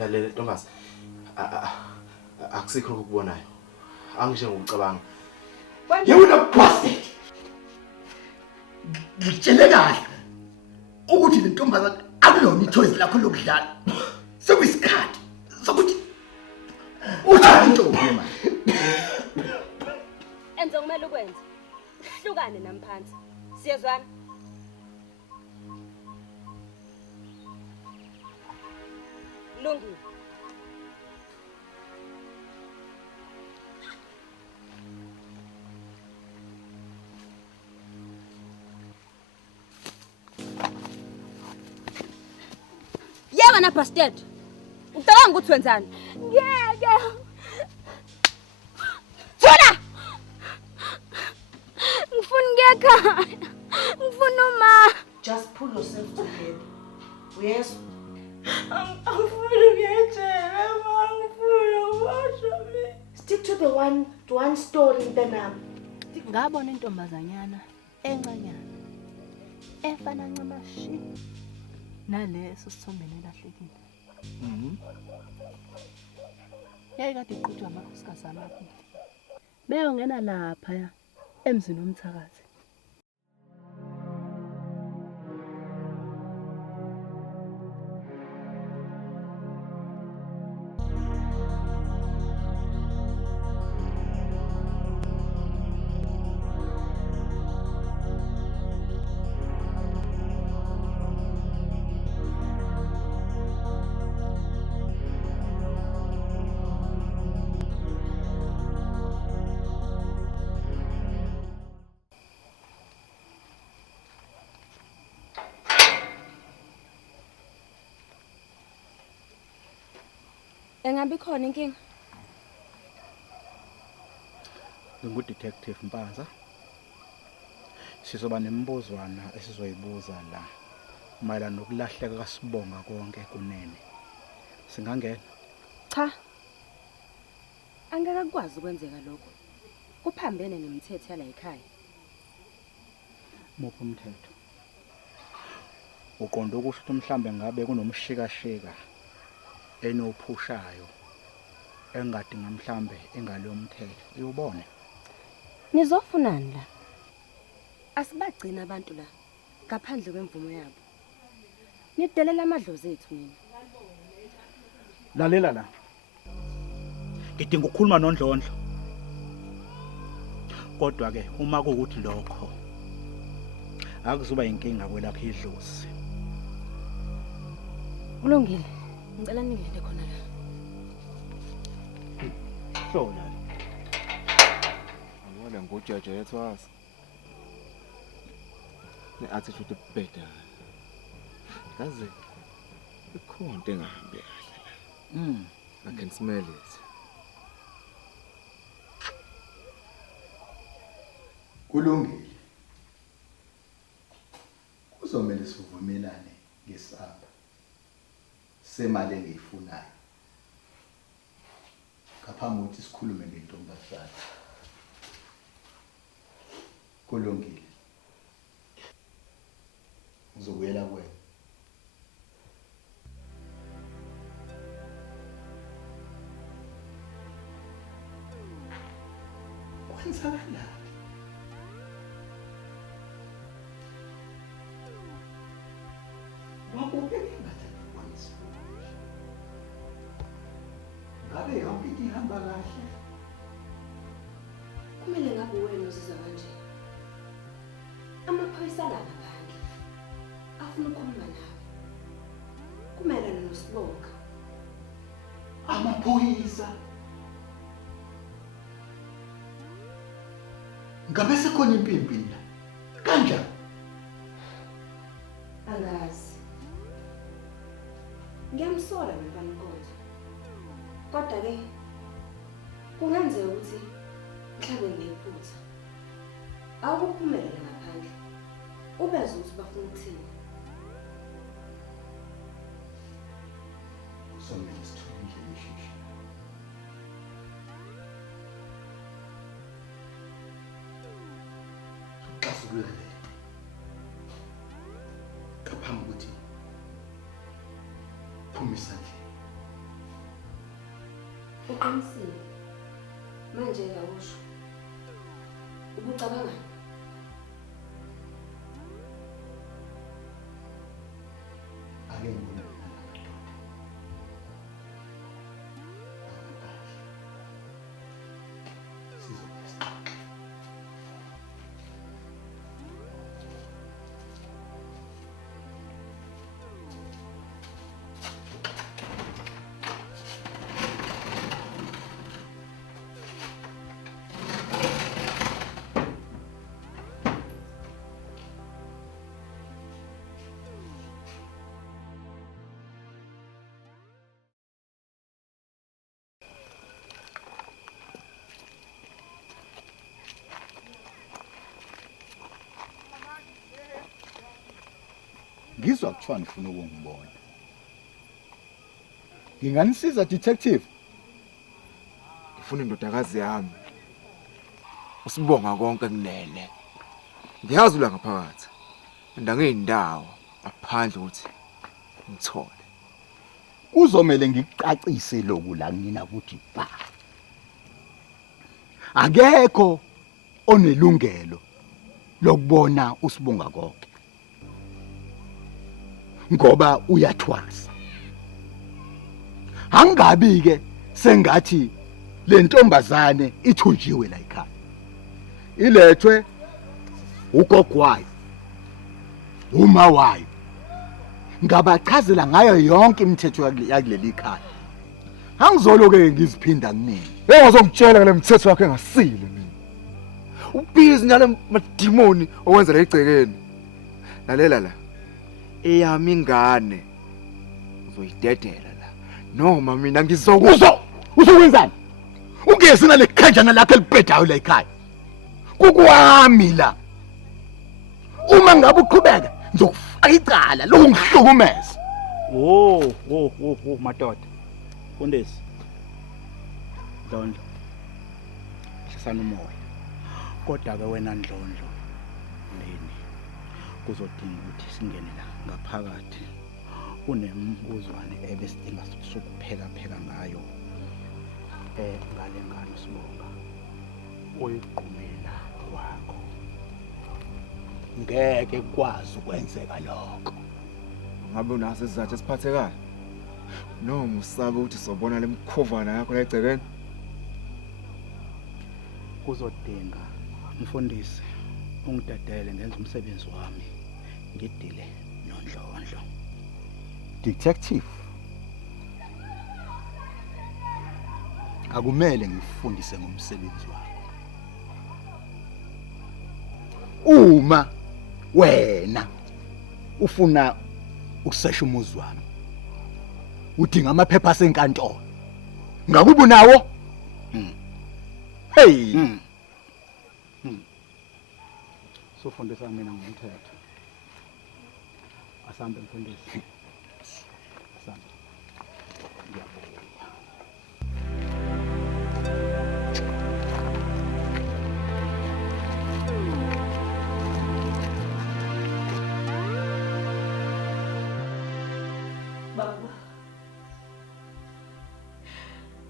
Lalela Thomas. Akusikho ukubonayo. Angisho ngokucabanga. You the bastard. Ngitshele kahle ukuthi le ntombazana akulona ithoyizi lakho lokudlala. Sekuyisikhathi sokuthi uthanda intombi manje. Enze kumele ukwenze. Hlukane namphansi. Siyezwana? Lungile. Yeba na bastard. Ucabanga ukuthi wenzani? Ngeke. Thula! Ngifuna ngekha. Ngifuna uma. Just pull yourself together. Yes. Stick to the one story mntanami. Ngabona intombazanyana encanyana efana ncamashi naleso sithombeni elahlekile. Yayikade iqhutshwa amakhosikazi amabili. Beyongena lapha emzini womthakazi. Engabe khona inkinga? Ngingudetective Mpanza. Sizoba nemibuzwana esizoyibuza la mayelana nokulahleka kaSibonga konke kunene. Singangena? Cha. Angeke akwazi ukwenzeka lokho. Kuphambene nemithetho yala ekhaya. Muphi umthetho? Uqonda ukuthi mhlambe ngabe kunomshikashika enophushayo engadinga mhlambe engalo yomthetho. Uyubone? Nizofunani la? Asibagcina abantu la ngaphandle kwemvumo yabo. Nidelela amadlozi ethu nina. Lalela la. Ngidinga ukukhuluma noNdlondlo. Kodwa ke uma kuukuthi lokho akuzuba inkinga kwelakhe idlozi. Kulungile. Ngicela ningene khona la. Hlola. Ngibona ngojaja yetwazi. Ne-attitude ebheda. Kaze ikhona into engahambi kahle la. I can smell it. Kulungile. Kuzomela sivumelane ngesamba semali engiyifunayo. Ngaphambi kokuthi sikhulume ngentombazana. Kulungile. Ngizobuyela kuwena. Kwenzakalani? Wabukeke ngathi kwanisipho. Ngabe yonke into ihamba kahle? Kumele ngabe wena uzizwa kanje. Amaphoyisa la ngaphandle afuna ukukhuluma nawe. Kumayelana noSibonga. Amaphoyisa. Ngabe sekhona impimpi la. Kanjani? Angazi. Ngiyamsola mfana Nkonzo. Kodwa ke kungenzeka ukuthi mhlawumbe ngiyiphutha. Awukuphumela ngaphandle. Ubeze ukuthi bafuna ukuthini. Something is too delicious. Xasulele. Kaphambi ukuthi phuma isandla. Uqinisile. Manje awusho. Ubucabanga. Ake ngibone. Ngizwa kuthiwa nifuna ukungibona. Nginganisiza detective. Ngifuna indodakazi yami. Usibonga konke kunene. Ngiyazi la ngaphakathi. Ndangeyindawo aphandle ukuthi ngithole. Kuzomela ngicacise lokhu la ngina ukuthi ba. Akekho onelungelo lokubona usibonga konke. Ngoba uyathwasa. Angabi ke sengathi le ntombazane ithunjiwe la ekhaya. Ilethwe ugogo wayo. Uma wayo. Ngabachazela ngayo yonke imithetho yakuleli ekhaya. Angizoloke ngiziphinda kuningi. Engazongitshela ngale mthetho wakhe engasile mina. Ubhizi nyale madimoni owenza la egcekeni. Lalela la. Eyami ingane uzoyidedela la. Noma mina uzokwenzani? Ungezi nale khanjana lakhe libhedayo la ekhaya. Kukwami la. Uma ngabe uqhubeka ngizokufaka icala lokungihlukumeza. Wo madoda. Fundisi. Ndlondlo. Hlisana umoya. Kodwa ke wena Ndlondlo nini kuzodinga ukuthi singene la ngaphakathi. Kunembuzwane ebesidinga sokupheka ngayo. Ngale ngane sibonga. Uyigqumela wakho. Ngeke kwazi ukwenzeka lokho. Ngabe unaso isizathu esiphathekayo. Noma usabe ukuthi sobona lemkhovana yakho la egcekeni. Kuzodinga mfundisi ungidadele ngenza umsebenzi wami ngidile noNdlondlo. Detective. Akumele ngifundise ngomsebenzi wakho. Uma wena ufuna ukusesha umuzi wami, udinga amaphepha senkantolo. Ngakuba nawo? Hey. Sofundisa mina ngomthetho. Asambe mfundisi. Asambe. Ngiyabonga. Baba.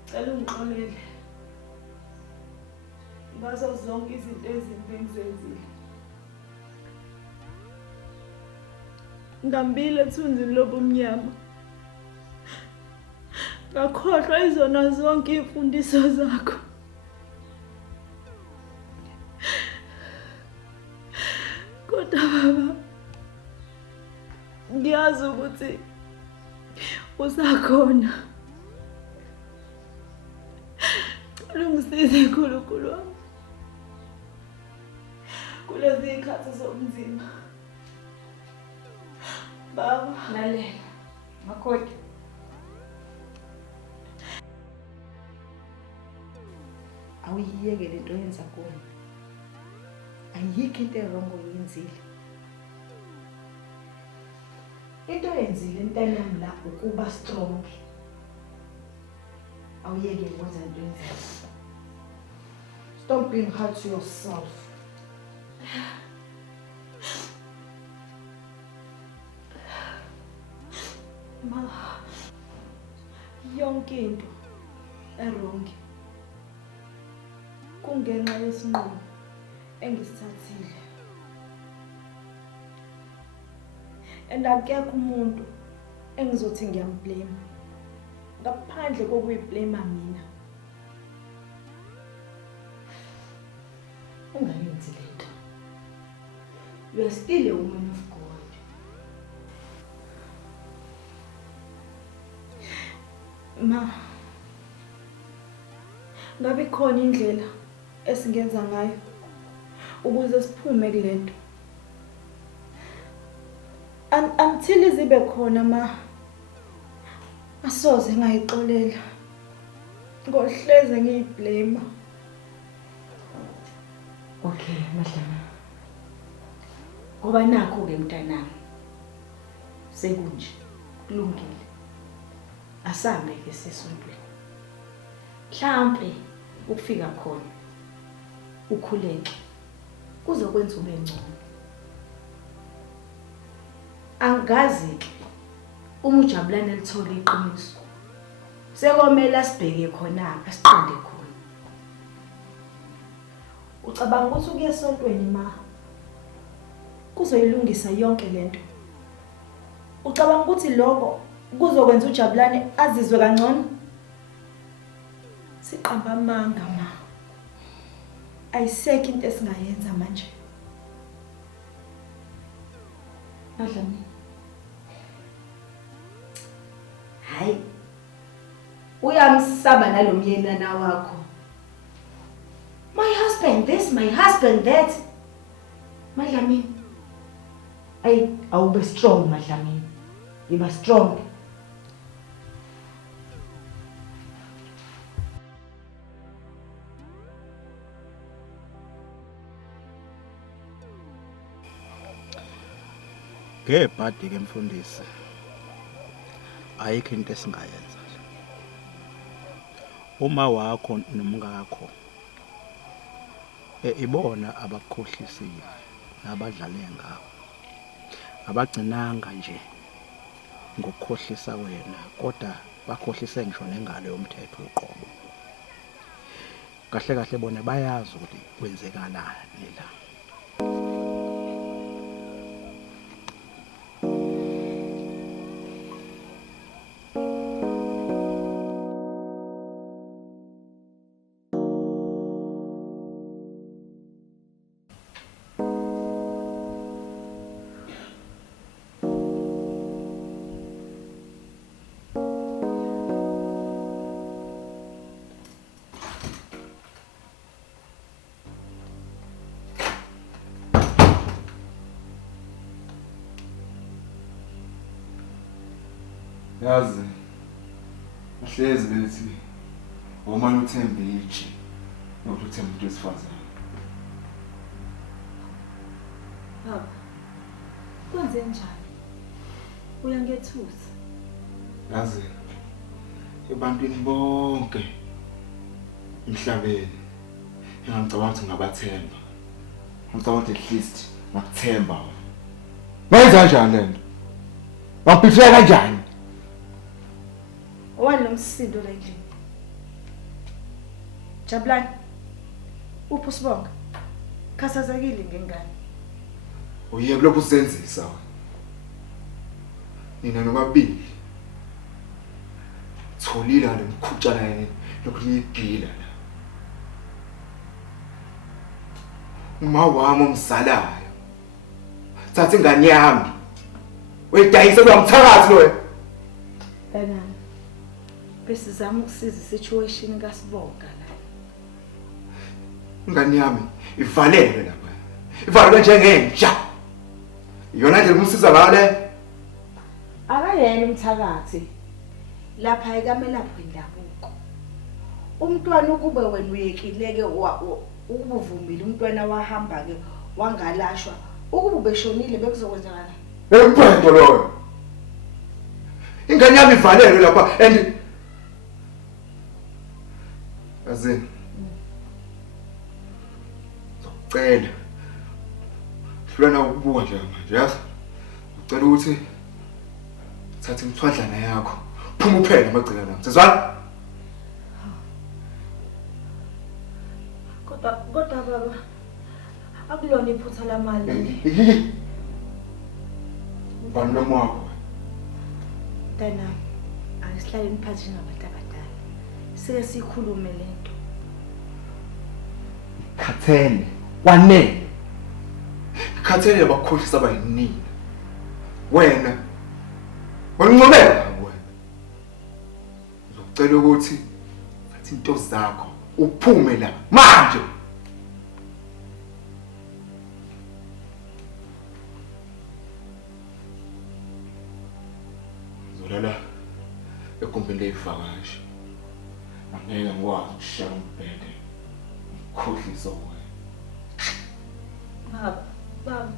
Cela ungixolele. Ngazo zonke izinto ezimbi engizenzile. Ngambile ethunzini lobumnyama. Ngakhohlwa izona zonke imfundiso zakho. Kodwa baba, ngiyazi ukuthi usakhona. Cela ungisize nkulunkulu wami. Kulezi ikhathi zobunzima. Baba, Lalela. Makhosi. awuyiyeke lento yenza kuwena. Ayikho into erongo yenzile. Into yenzile intanami la ukuba strong. Awuyeke ukwenza into enzile. Stop being hard to yourself. Ma, yonke into erongi. Kungenxa yesinqumo engisithathile. And akekho umuntu engizothi ngiyamblame. Ngaphandle kokuyiblame mina. Ungayenzi lento. You are still a woman of God. Ma, ngabe khona indlela esingenza ngayo ukuze siphume kulento. Until izibe khona ma, asoze ngayixolela. Ngohleze ngiyiblame. Okay, Madlana. Ngoba nakho ke mntanami. Sekunje, kulungile. Asambe ke sesontweni. Mhlambe ukufika khona ukhuleke kuzokwenza ube ngcono. Angazi ke uma uJabulane lithola iqiniso. Sekomela sibheke khona apha siqonde khona. Ucabanga ukuthi ukuya esontweni ma kuzoyilungisa yonke lento? Ucabanga ukuthi lokho kuzokwenza uJabulane azizwe kangcono? Siqamba amanga ma. Ayisekho into esingayenza manje. Madlana. Hayi. Uyamsaba nalomyenana wakho. My husband this, my husband that. Madlami. I'll be strong, Madlami. You be strong. Ngebhadi ke mfundisi. Ayikho into esingayenza. Uma wakho nomngakho ibona abakhohlisile nabadlale ngabo. Abagcinanga nje ngokukhohlisa wena kodwa bakhohlise ngisho nengalo yomthetho uqobo. Kahle kahle bona bayazi ukuthi kwenzekalani la. Yazi uhlezi bethi womani uthembe ichi nokuthi uthembe umuntu wesifazane. Baba, kwenze njani? Uyangethusa. Yazi ebantwini bonke emhlabeni engicabanga ukuthi ngabathemba. Ngicabanga ukuthi at least ngakuthemba. Wenza kanjani lento? Waphihleka kanjani? Owani nomsindo la endlini? Jabulane. Uphi usibonga? Khathazekile ngengane. Uyeke lokhu usenzisa wena. Nina nobabili. Tholile lemkhutshana yini lokhu niyigila la. Uma wami omsalayo. Thatha ingane yami. Uyidayise kwamthakathi lo. Bana. Besizama ukusiza isituation kaSibonga la. Ingane yami ivalelwe lapha. Ivalelwe njengenja. Iyona nje umsiza ngayo le. Akayena umthakathi. Lapha ekamelapho indabuko. Umntwana ukube wena uyekileke ukubuvumile umntwana wahamba ke wangalashwa ukube ubeshonile bekuzokwenzakala. Empento loyo. Ingane yami ivalelwe lapha and azini. Ngicela. Hlwana ukubuka nje manje yazi. Ngicela ukuthi thatha imthwadlana yakho. Phuma uphele amagcina nami. Sizwana? Kodwa baba akulona iphutha lamali. Bani noma wakho? Dana asihlaleni phansi nabantu abadala. Sike sikhulume lento. Khathele, wanele. Khathele bakhohlisa abayinini. Wena wangincomela wena. Ngizocela ukuthi athi into zakho uphume la manje. Zolala egumbini lezivakashi. Angeke ngikwazi ukushaya umbhede. Khohlisa wena. Baba,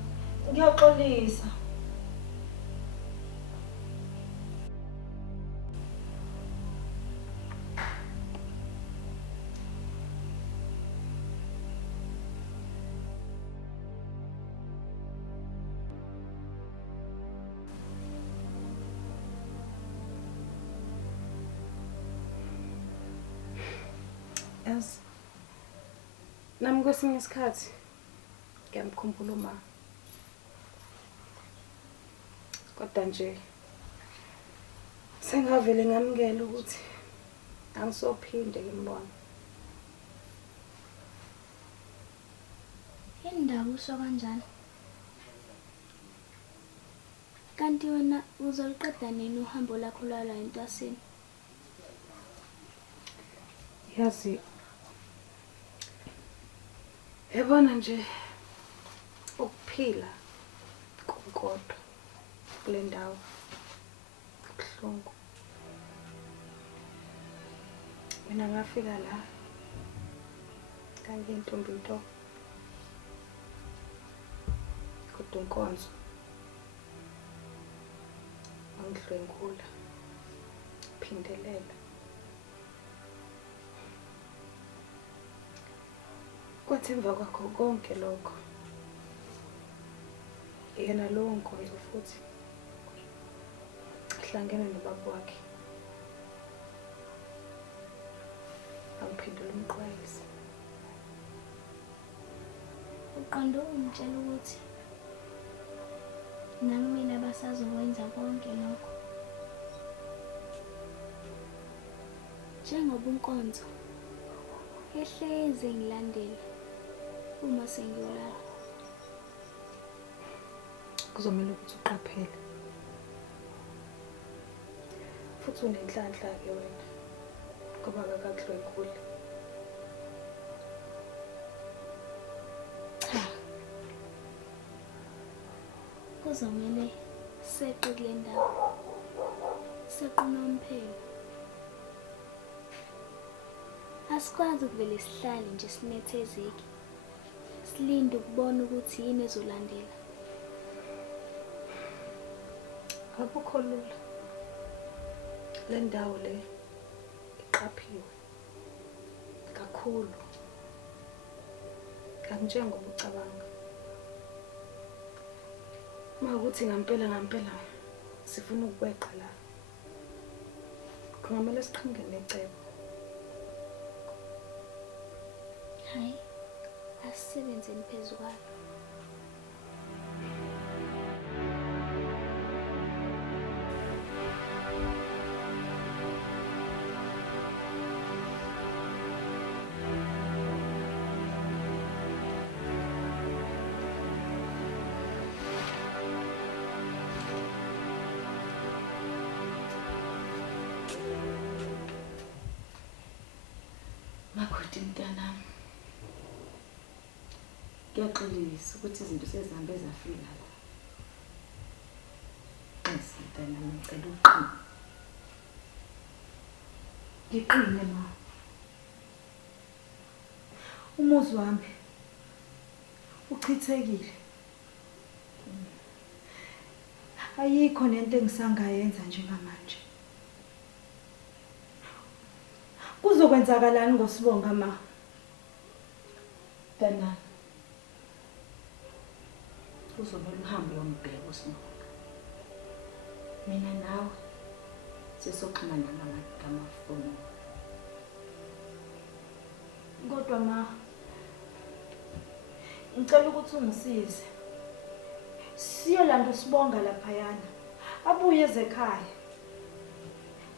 ngiyaxolisa. Yazi, nami kwesinye isikhathi ngiyamkhumbula uma. Kodwa nje sengavele ngamukela ukuthi angisophinde ngimbone. Indaba usho kanjani? Kanti wena uzoliqeda nini uhambo lakho lwala entasini? Yazi, yabona nje ukuphila konkodwa kule ndawo kuhlungu. Mina ngafika la kangentombi nto kodwa inkonzo angidlwengula phindelela. Kwathi emva kwakho konke lokho yena lowo nkonzo futhi ahlangene nobaba wakhe angiphendula umqwayisi. Uqonda ungitshela ukuthi nami mina basazokwenza konke lokho. Njengoba unkonzo ehleze ngilandela uma sengiyolala. Kuzomela ukuthi uqaphele futhi unenhlanhla ke wena ngoba akakudlwenguli. Cha, kuzomele seqe kule ndawo, seqe unomphelo. Asikwazi ukuvele sihlale nje sinethezeke silinde ukubona ukuthi yini ezolandela. Akukho lula. Le ndawo le iqaphiwe kakhulu. Kanjengoba ucabanga. Mawukuthi ngampela sifuna ukweqa la. Kungamele siqhinge necebo. Hayi, asisebenzeni phezu kwalo. Makhothi mntanami. Ngiyaxolisa ukuthi izinto sezihambe zafika la. Mntanami ngicela uqine. Ngiqine ma. Umuzi wami uchithekile. Ayikho nento engisangayenza njengamanje. Kuzokwenzakalani ngosibonga ma? Mntanami. Uzomela uhambe uyombheka uSibonga. Mina nawe sisoxhumana ngamafoni. Kodwa ma ngicela ukuthi ungisize. Siyolanda uSibonga laphayana. Abuye ezekhaya.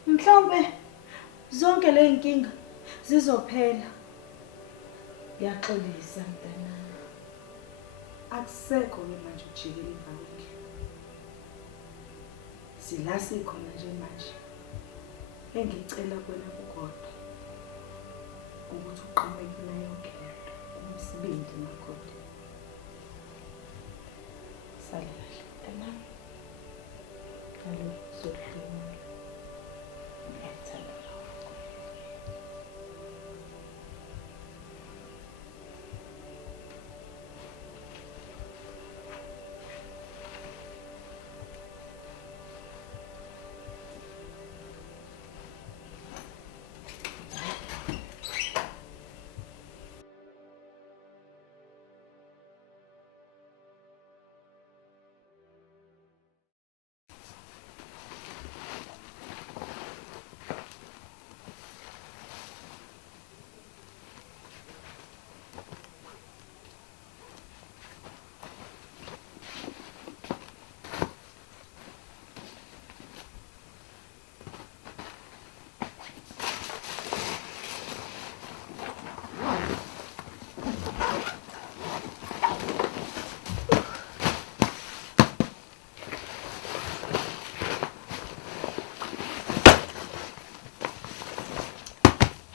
Mhlawumbe zonke le inkinga zizophela. Ngiyaxolisa mntanami. Akusekho ke manje ujikele emvakeni. Sila sikhona nje manje. Engicela kuwena kukodwa ukuthi uqhubeke nayo yonke lento. Umsibindi makhodi. Salala mntanami. Kaloku uzodlula. Ngiyathanda.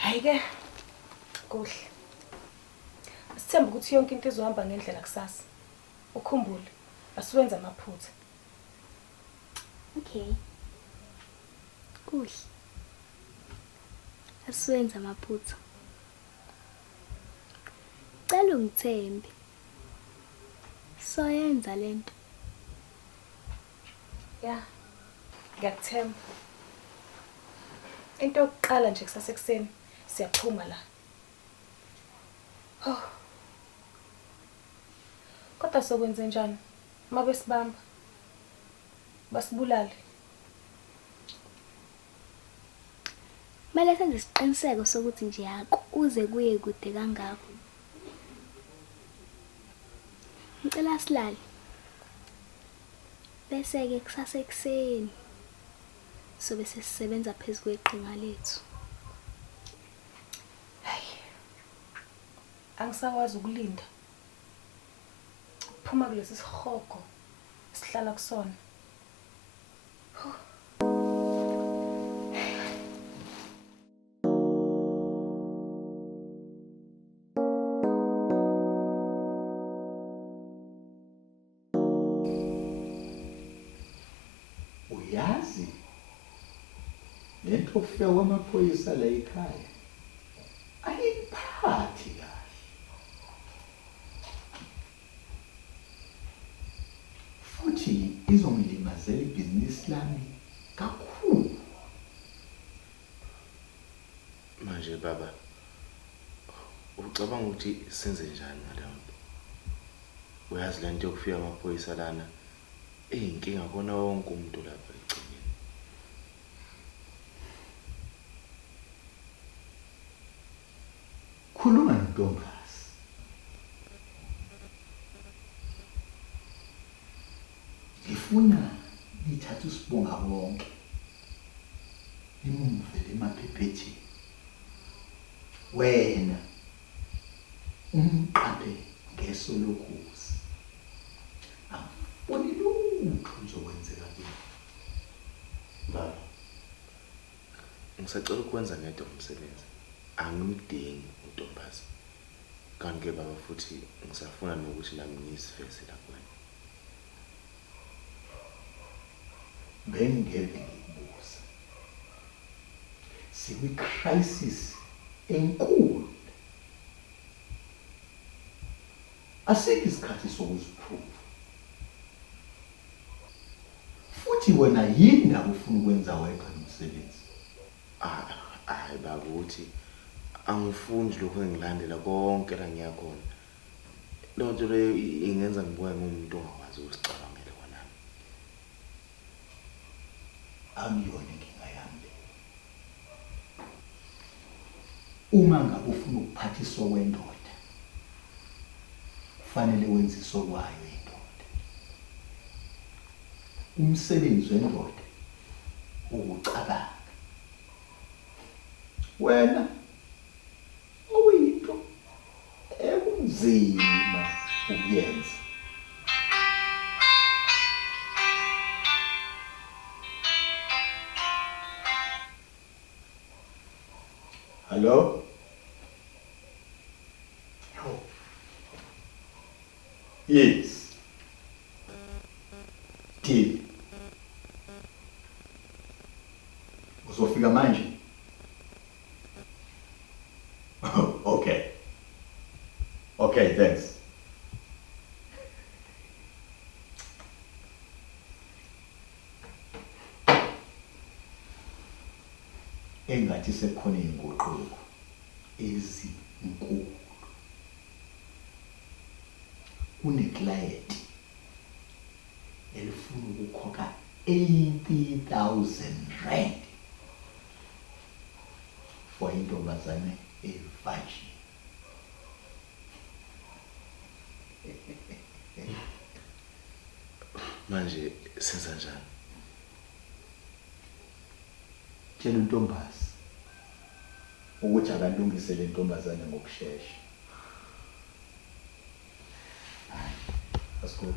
Hayike. Kuhle. Sithemba ukuthi yonke into izohamba ngendlela kusasa. Ukhumbule, asiwenza amaphutha. Okay. Kuhle. Asiwenza amaphutha. Cela ungithembe. Soyenza lento. Ya. Ngiyakuthemba. Into yokuqala nje kusasa ekseni siyaphuma la. Oh. Kodwa sokwenze njani? Mabe sibamba. Basibulale. Mele senze isiqiniseko sokuthi nje yakho uze kuye kude kangako. Ngicela silale. Bese ke kusasa ekseni sobe sesisebenza phezulu kweqhinga lethu. Angisakwazi ukulinda. Phuma kulesi sihogo sihlala kusona. Uyazi lento ofika kwamaphoyisa la ekhaya ayiphathi kahle. Futhi izongilimazela ibhizinisi lami kakhulu. Manje baba, ucabanga ukuthi senze njani ngaleyo nto? Uyazi lento yokufika amaphoyisa lana eyinkinga kona wonke umuntu lapha egcekeni. Khuluma noNtombazi. Ngifuna nithathe uSibonga wonke nimuvele emaphephethe. Wena umqaphe ngeso lokhuzi. Angifuni lutho lizokwenzeka kimi. Baba, ngisacela ukwenza ngedwa umsebenzi. Angimdingi uNtombazi. Kanti ke baba futhi ngisafuna nokuthi nami ngiziveze la kuwena. Bengeke ngibuza. Sikwi-crisis enkulu. Asikho isikhathi sokuziprove. Futhi wena yini ufuna ukwenza wedwa umsebenzi? Hayi baba, uthi angifuni lokho engilandela konke la ngiyakhona. Lonto leyo ingenza ngibuye ngumuntu ongakwazi ukusicabangela kwanami. Angiyona inkinga yami le. Uma ngabe ufuna ukuphathiswa kwendoda, kufanele wenze isokwayo indoda. Umsebenzi wendoda ukucabanga. Wena uyinto ekunzima ukuyenza. Hello? Yes. T. Uzofika manje? Okay. Okay, thanks. Engathi sekukhona inguquko ezinkulu. Kuneclient elifuna ukukhokha 80,000 rand for intombazane evirgin. Manje senza njani? Tshela untombazi ukuthi akalungise le ntombazane ngokusheshsha. Let's go.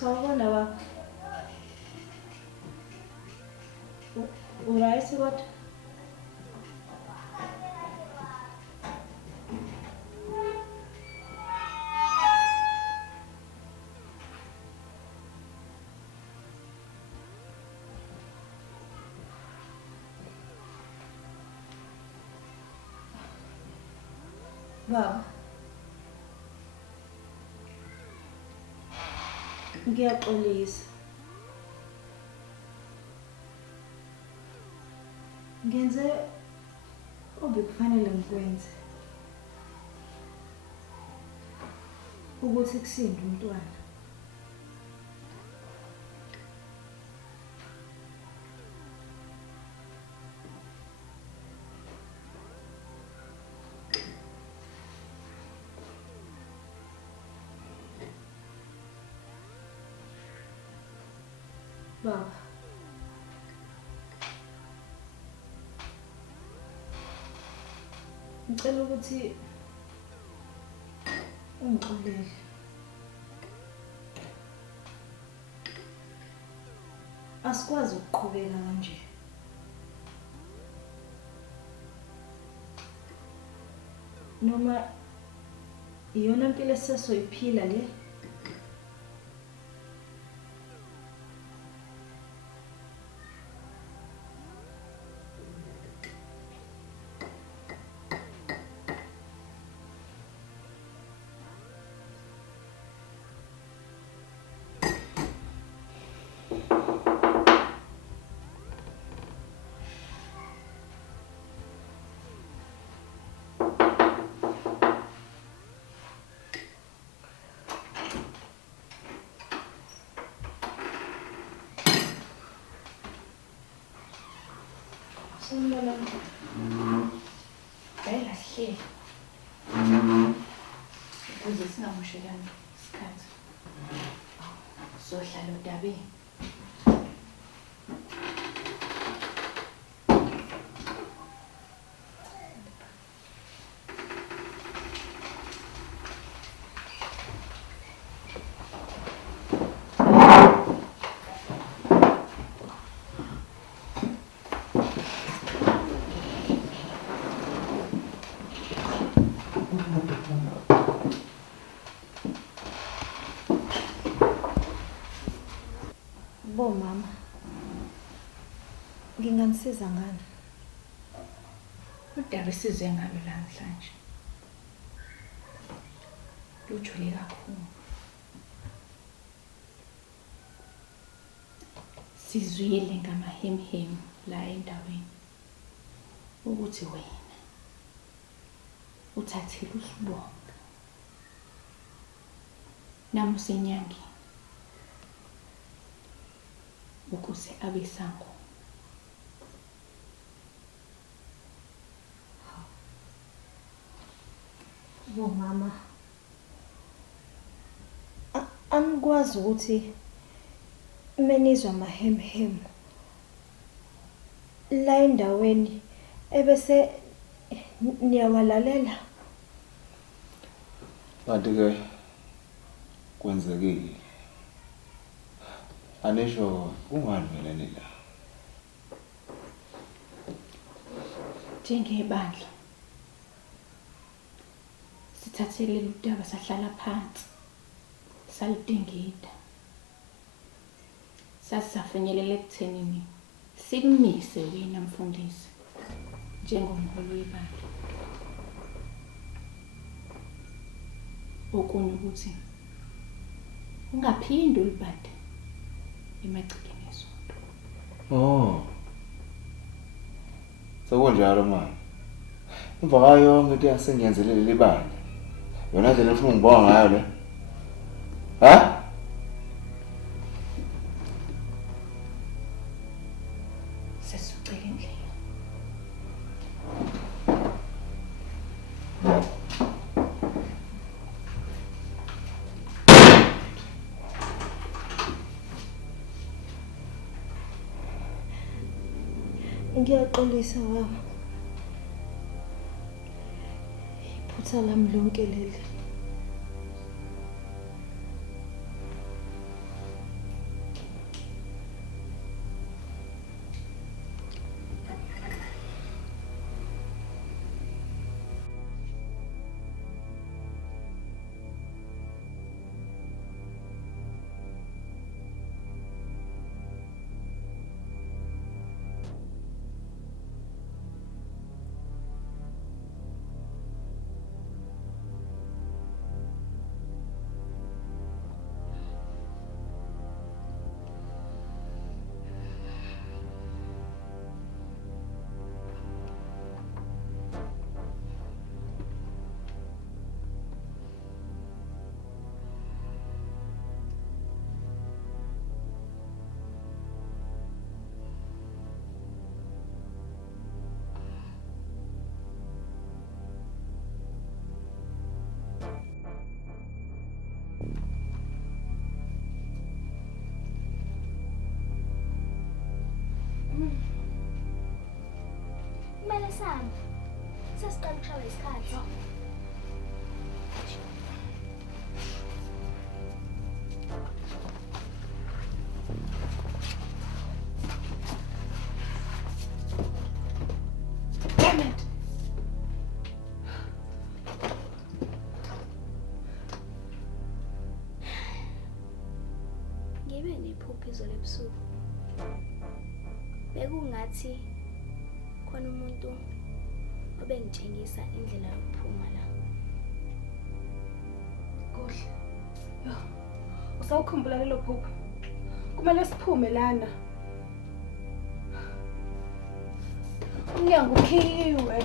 Sawubona baba. Uright kodwa? Baba. Ngiyaxolisa. Ngenze obekufanele ngikwenze. Ukuthi kusinde umntwana. Baba. Ngicela ukuthi ungixolele. Asikwazi ukuqhubeka kanje. Noma iyona impilo esisoyiphila le. Sanibona. Bela hle. Ukuze singamoshelani isikhathi. Sohlala udabeni. Unganisiza ngani? Udaba isize ngalo namhlanje. Lujule kakhulu. Sizwile ngamahemhem la endaweni ukuthi wena uthathile uSibonga namusenyangi ukuze abe sango. Bo mama, angikwazi ukuthi menizwa amahemhem la endaweni ebese niyawalalela. Kanti ke kwenzekile. Anisho kungani vele nila? Njengebandla sithathele udaba sahlala phansi salidingida sasafinyelela ekuthenini sikumise wena mfundisi njengomholi webandla. Okunye ukuthi ungaphindi ulibade emagcikeni esonto. Oh. Sekunjalo manje. Emva kwayo yonke into yasengiyenzelele libandla. Yona nje lefuna ngibonga ngayo le. Ha? Sesicela indlela. Ngiyaxolisa baba. Iphutha lami lonke leli. Kumele sihambe. Sesiqala ukushawa isikhathi. Ngibe nephupho izolo ebusuku. Bekungathi khona umuntu obengitshengisa indlela yokuphuma la. Kuhle. Yo. Usawukhumbula lelo phupho. Kumele siphume lana. Umnyango ukhiwe.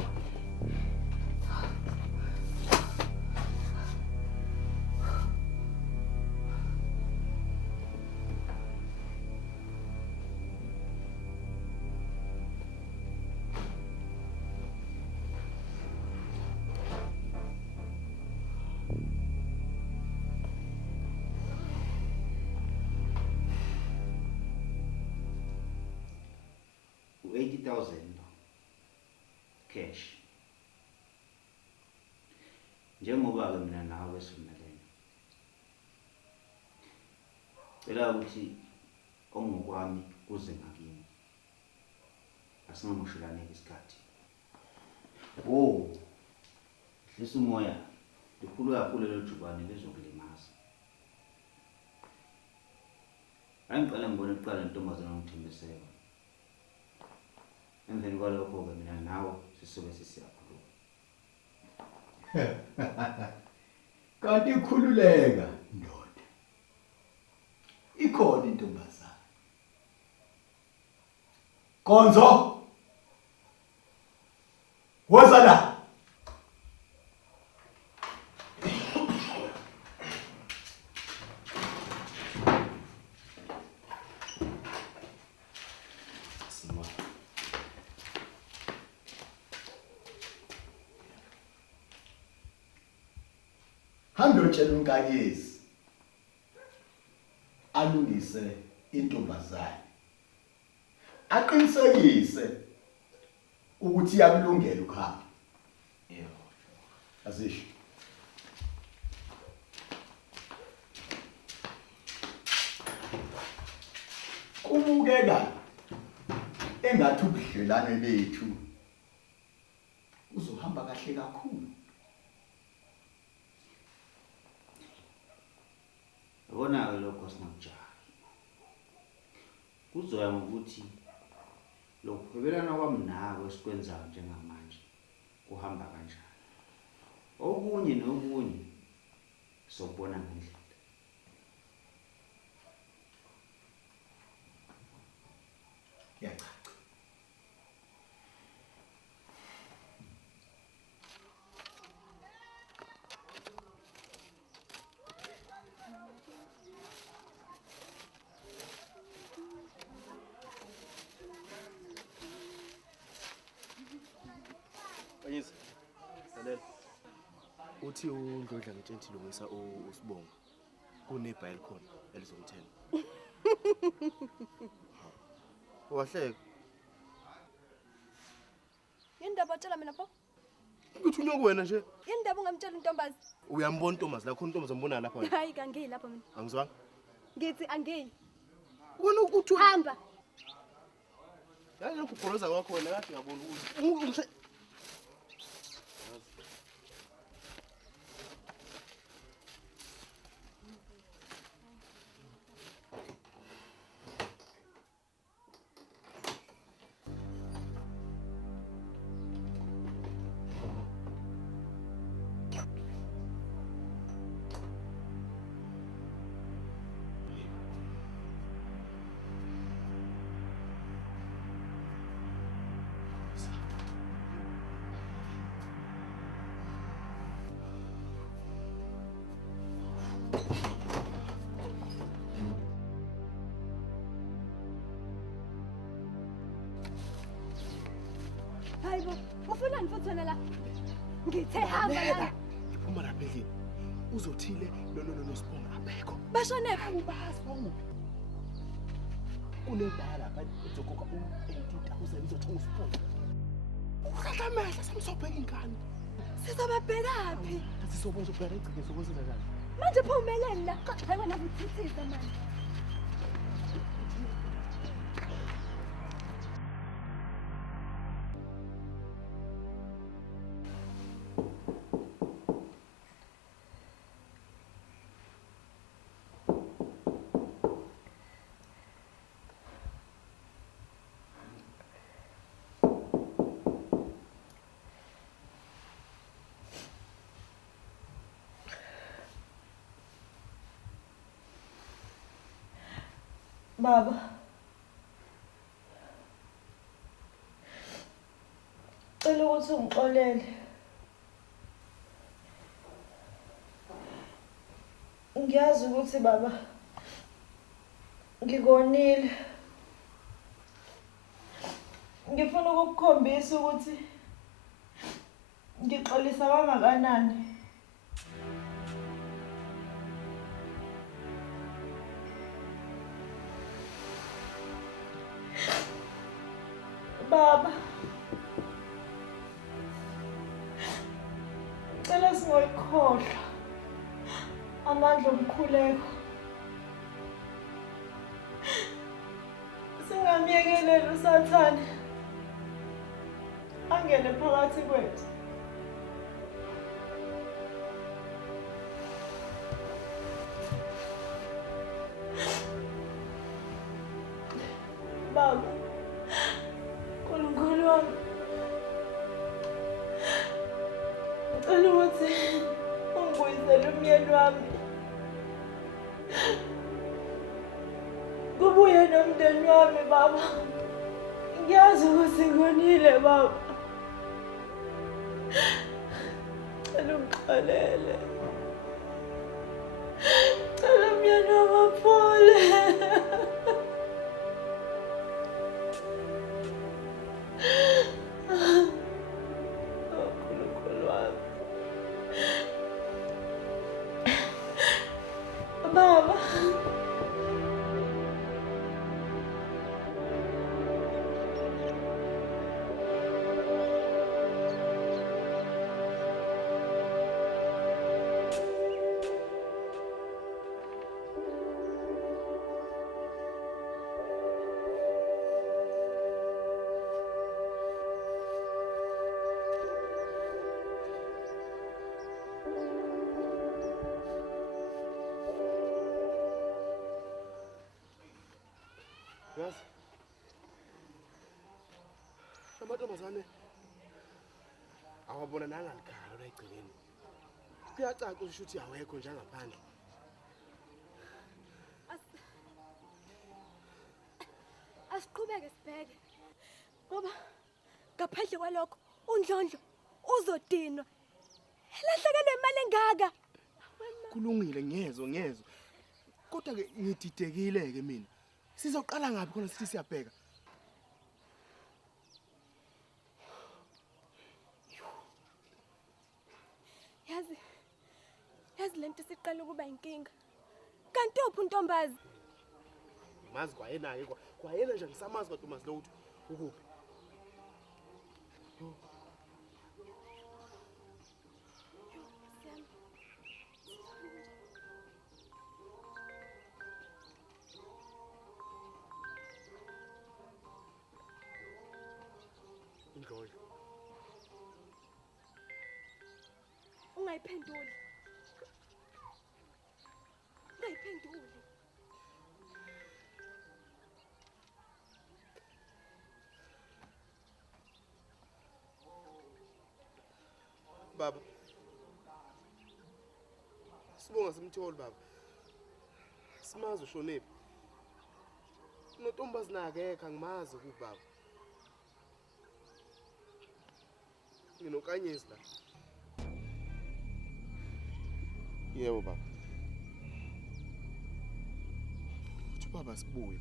$80,000 cash. Njengoba ke mina nawe sivumelene. Cela ukuthi ongokwami kuze ngakini. Asingamoshilane isikhathi. Oh. Hlisa umoya. Likhulu kakhulu lelo jubane lezokulimaza. Angicela ngibone kuqala intombazana ngithembiseka. emveni kwalokho-ke mina nawe sisuke sisiyakhuluma. Kanti ikhululeka ndoda. Ikhona intombazana. Konzo. Woza la. Hambe utshela uNkanyezi alungise intombazane. Aqinisekise ukuthi iyakulungela ukuhamba. Yebo. Azisho. Kubukeka engathi ubudlelane bethu uzohamba kahle kakhulu. Yabona-ke lokho sinakujaha. Kuzoya ngokuthi lokuhwebelana kwami nawe esikwenzayo njengamanje kuhamba kanjani. Okunye nokunye sobona ngendlela. Yacaca. Anyisa. Lalela. Uthi uNdlodla ngitshentshi lungisa uSibonga. Kunebhayili khona elizomthela. Wahleka. Yindaba otshela mina pho? Uthunywa kuwena nje. Yindaba ungamtshela intombazi. Uyambona intombazi la khona intombazi ombona lapha. Hayi kangiyi lapha mina. Angizwanga. Ngithi angiyi. Wena uthi hamba. Yazi lokhu kholoza kwakho wena kahle ngiyabona ukuthi Hayibo, ufunani futhi wena la? Ngithe hamba la. Iphuma lapha endlini. Uzothile noSibonga abekho. Bashonephi? Ubazi bawuphi? Kunebhala lapha uzokhokha u-80,000 uzothenga uSibonga. Uhlahlamehla samsobheka inkani. Sizobabhekaphi? Sisobona ubheka igcike sokwenzela njani? Manje phumeleni la. Hayi wena uthithisa manje. Baba. Cela ukuthi ungixolele. Ngiyazi ukuthi baba ngikonile. Ngifuna ukukukhombisa ukuthi ngixolisa kangakanani. Baba, cela singoyikhohlwa amandla omkhuleko. Singamyekeleli uSathane angene phakathi kwethu. Baba, uNkulunkulu umyeni wami. Kubuye nomndeni wami baba. Ngiyazi ukuthi ngonile baba. Cela ungixolele. Cela umyeni wami aphole. Baba. Yazi. Amantombazane awabona nangalikhala la egcileni. Kuyacaca ukuthi uthi awekho njengaphandle. Asiqhubeke sibheke. Ngoba ngaphandle kwalokho uNdlondlo uzodinwa. Elahlekele imali engaka. Kulungile ngiyezwa. Kodwa ke ngididekile ke mina. Sizoqala ngapi khona sithi siyabheka? Yazi lento siqala ukuba inkinga. Kanti uphi untombazi? Mazi kwayena ke kwayena nje ngisamazi kwaNtombazi lo ukuthi ukuphi. Indlovu. Ungayiphenduli. Baba. Sibonga simtholi baba. Simazi ushonephi. Nontombazi nakekho angimazi kubaba. Nginokanyezi la. Yebo baba. Uthi baba sibuye.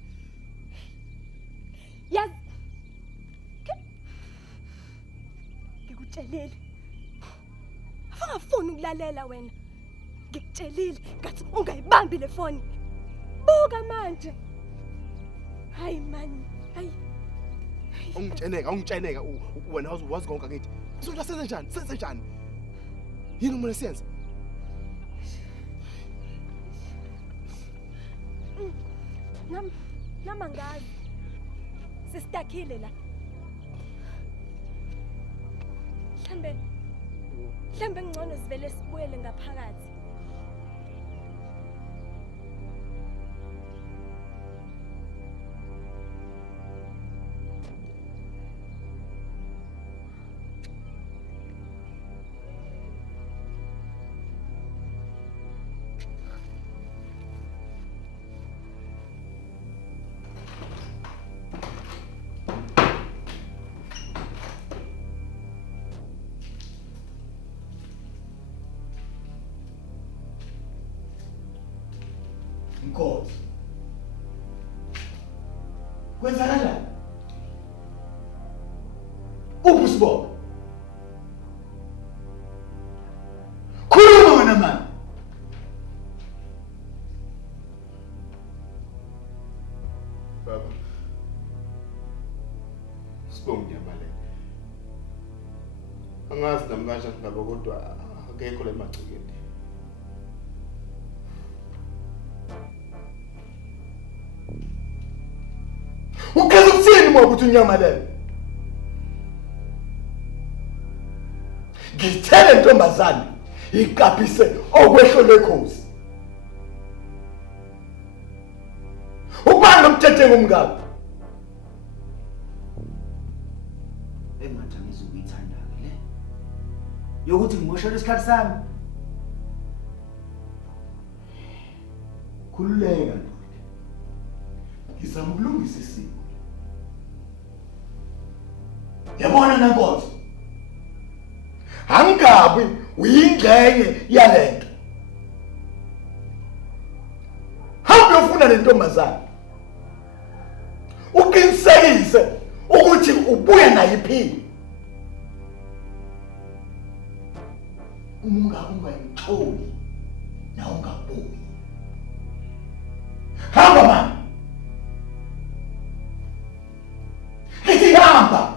Yazi. Ngikutshelile. Afungafuni ukulalela wena. Ngikutshelile ngathi ungayibambi le phone. Buka manje. Hayi man, hayi. Ungitsheneka wena wazi konke ngithi. Usuthi senze njani? Yini umele siyenze? Nama ngazi. Sisitakile la. Mhlambe ngcono sivele sibuyele ngaphakathi. Nkosi. Kwenza kanjani? Uphi sibona? Khuluma wena manje. Baba. Sibonga ngiyabaleka. Angazi nami kanjani baba kodwa akekho le magcikeni. Ukhaza ukuthini uma ukuthi unyamalele? Ngithele ntombazane ikapise okwehlo lekhosi. Ubani umthethe ngomngaka? Engathi ngizokuyithanda ke le. Yokuthi ngimoshele isikhathi sami. khululeka ndoda. Ngizama ukulungisa isimo. Yabona nankonzo. Angabi uyingxenye yalento. Hambe ufuna le ntombazana. Uqinisekise ukuthi ubuye naye iphini. Uma ungayitholi na ungabuyi. Hamba mama. Ngithi hamba.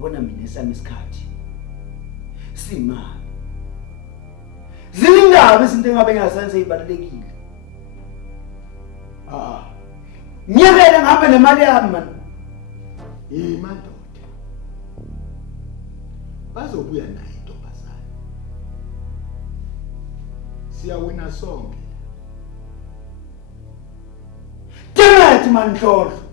Bona mina esami isikhathi simali. Zilindaba izinto engabe ngasenze ibalulekile. Ngiyekele ngabe nemali yami man. Madoda. Bazobuya naye intombazana. Siyawina sonke. Temathi man Nhlolo.